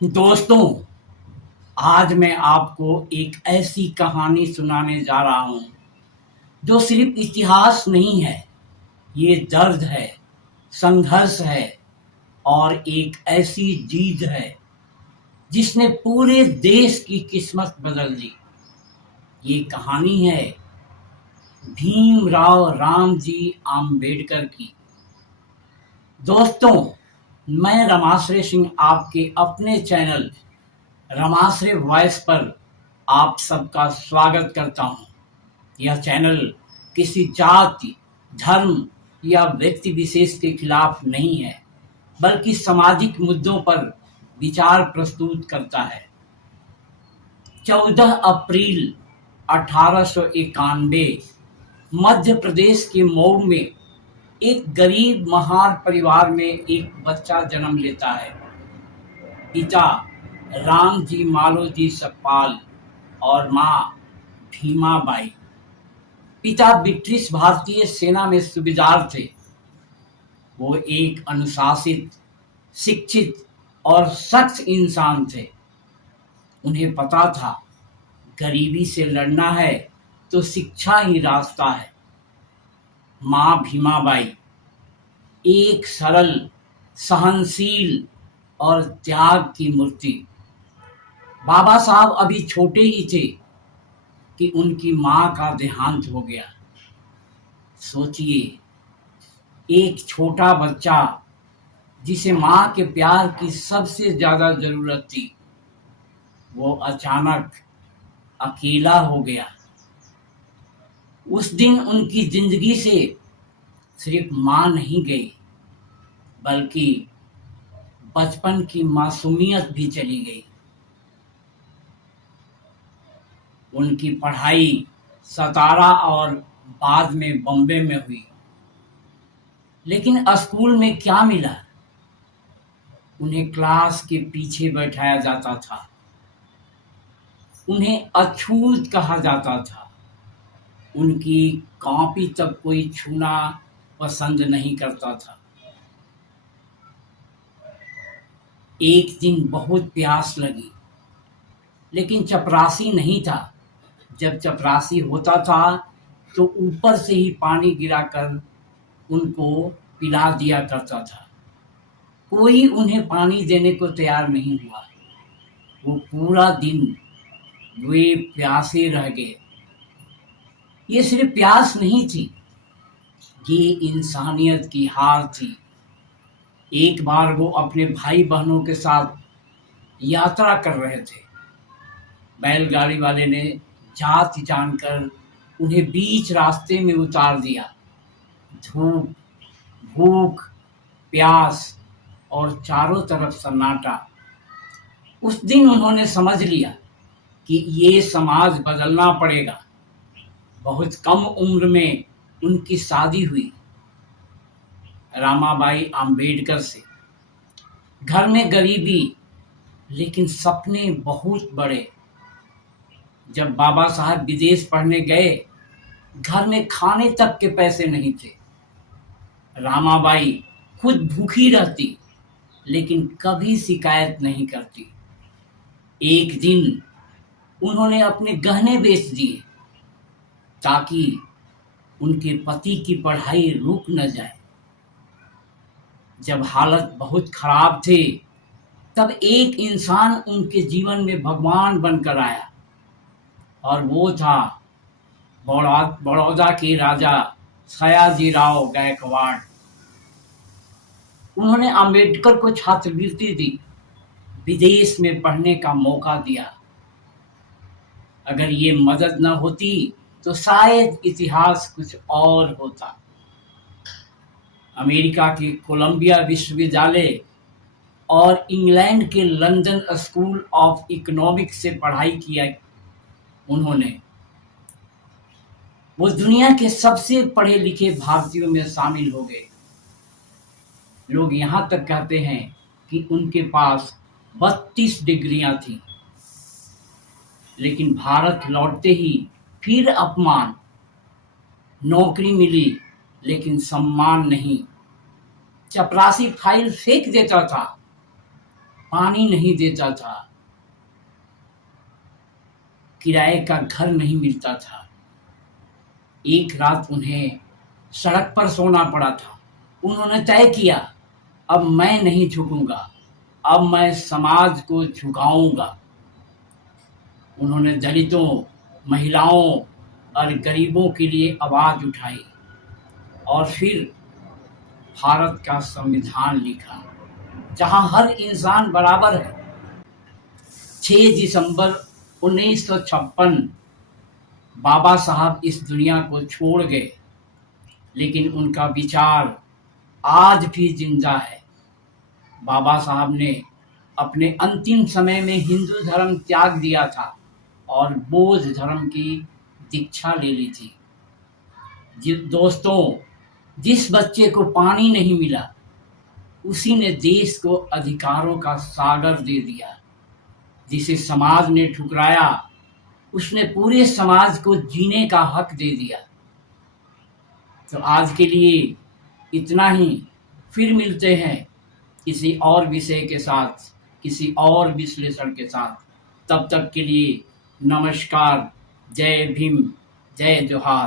दोस्तों, आज मैं आपको एक ऐसी कहानी सुनाने जा रहा हूँ जो सिर्फ इतिहास नहीं है। ये दर्द है, संघर्ष है और एक ऐसी जीत है जिसने पूरे देश की किस्मत बदल दी। ये कहानी है भीमराव रामजी आम्बेडकर की। दोस्तों, मैं रमाश्रय सिंह आपके अपने चैनल रमाश्रय वॉइस पर आप सबका स्वागत करता हूँ। यह चैनल किसी जाति, धर्म या व्यक्ति विशेष के खिलाफ नहीं है, बल्कि सामाजिक मुद्दों पर विचार प्रस्तुत करता है। 14 अप्रैल 1891 मध्य प्रदेश के मऊ में एक गरीब महार परिवार में एक बच्चा जन्म लेता है। पिता रामजी मालोजी सकपाल और माँ भीमाबाई। पिता ब्रिटिश भारतीय सेना में सूबेदार थे। वो एक अनुशासित, शिक्षित और सख्त इंसान थे। उन्हें पता था गरीबी से लड़ना है तो शिक्षा ही रास्ता है। माँ भीमाबाई एक सरल, सहनशील और त्याग की मूर्ति। बाबा साहब अभी छोटे ही थे कि उनकी माँ का देहांत हो गया। सोचिए, एक छोटा बच्चा जिसे माँ के प्यार की सबसे ज्यादा जरूरत थी, वो अचानक अकेला हो गया। उस दिन उनकी जिंदगी से सिर्फ माँ नहीं गई, बल्कि बचपन की मासूमियत भी चली गई। उनकी पढ़ाई सतारा और बाद में बॉम्बे में हुई। लेकिन स्कूल में क्या मिला? उन्हें क्लास के पीछे बैठाया जाता था। उन्हें अछूत कहा जाता था। उनकी कॉपी तक कोई छूना पसंद नहीं करता था। एक दिन बहुत प्यास लगी, लेकिन चपरासी नहीं था। जब चपरासी होता था तो ऊपर से ही पानी गिराकर उनको पिला दिया करता था। कोई उन्हें पानी देने को तैयार नहीं हुआ। वो पूरा दिन वे प्यासे रह गए। ये सिर्फ प्यास नहीं थी, ये इंसानियत की हार थी। एक बार वो अपने भाई बहनों के साथ यात्रा कर रहे थे। बैलगाड़ी वाले ने जाति जानकर उन्हें बीच रास्ते में उतार दिया। धूप, भूख, प्यास और चारों तरफ सन्नाटा। उस दिन उन्होंने समझ लिया कि ये समाज बदलना पड़ेगा। बहुत कम उम्र में उनकी शादी हुई रामाबाई आम्बेडकर से। घर में गरीबी, लेकिन सपने बहुत बड़े। जब बाबा साहब विदेश पढ़ने गए, घर में खाने तक के पैसे नहीं थे। रामाबाई खुद भूखी रहती, लेकिन कभी शिकायत नहीं करती। एक दिन उन्होंने अपने गहने बेच दिए ताकि उनके पति की पढ़ाई रुक न जाए। जब हालत बहुत खराब थे, तब एक इंसान उनके जीवन में भगवान बनकर आया, और वो था बड़ौदा के राजा सयाजीराव गायकवाड़। उन्होंने आम्बेडकर को छात्रवृत्ति दी, विदेश में पढ़ने का मौका दिया। अगर ये मदद न होती तो शायद इतिहास कुछ और होता। अमेरिका के कोलंबिया विश्वविद्यालय और इंग्लैंड के लंदन स्कूल ऑफ इकोनॉमिक्स से पढ़ाई किया उन्होंने। वो दुनिया के सबसे पढ़े लिखे भारतीयों में शामिल हो गए। लोग यहाँ तक कहते हैं कि उनके पास 32 डिग्रियां थीं। लेकिन भारत लौटते ही फिर अपमान। नौकरी मिली, लेकिन सम्मान नहीं। चपरासी फाइल फेंक देता था। पानी नहीं देता था, किराए का घर नहीं मिलता था। एक रात उन्हें सड़क पर सोना पड़ा था। उन्होंने तय किया, अब मैं नहीं झुकूंगा, अब मैं समाज को झुकाऊंगा। उन्होंने दलितों, महिलाओं और गरीबों के लिए आवाज उठाई और फिर भारत का संविधान लिखा, जहां हर इंसान बराबर है। 6 दिसंबर 1956 बाबा साहब इस दुनिया को छोड़ गए, लेकिन उनका विचार आज भी जिंदा है। बाबा साहब ने अपने अंतिम समय में हिंदू धर्म त्याग दिया था और बौद्ध धर्म की दीक्षा ले ली थी। दोस्तों, जिस बच्चे को पानी नहीं मिला, उसी ने देश को अधिकारों का सागर दे दिया। जिसे समाज ने ठुकराया, उसने पूरे समाज को जीने का हक दे दिया। तो आज के लिए इतना ही। फिर मिलते हैं किसी और विषय के साथ, किसी और विश्लेषण के साथ। तब तक के लिए नमस्कार, जय भीम, जय जोहार।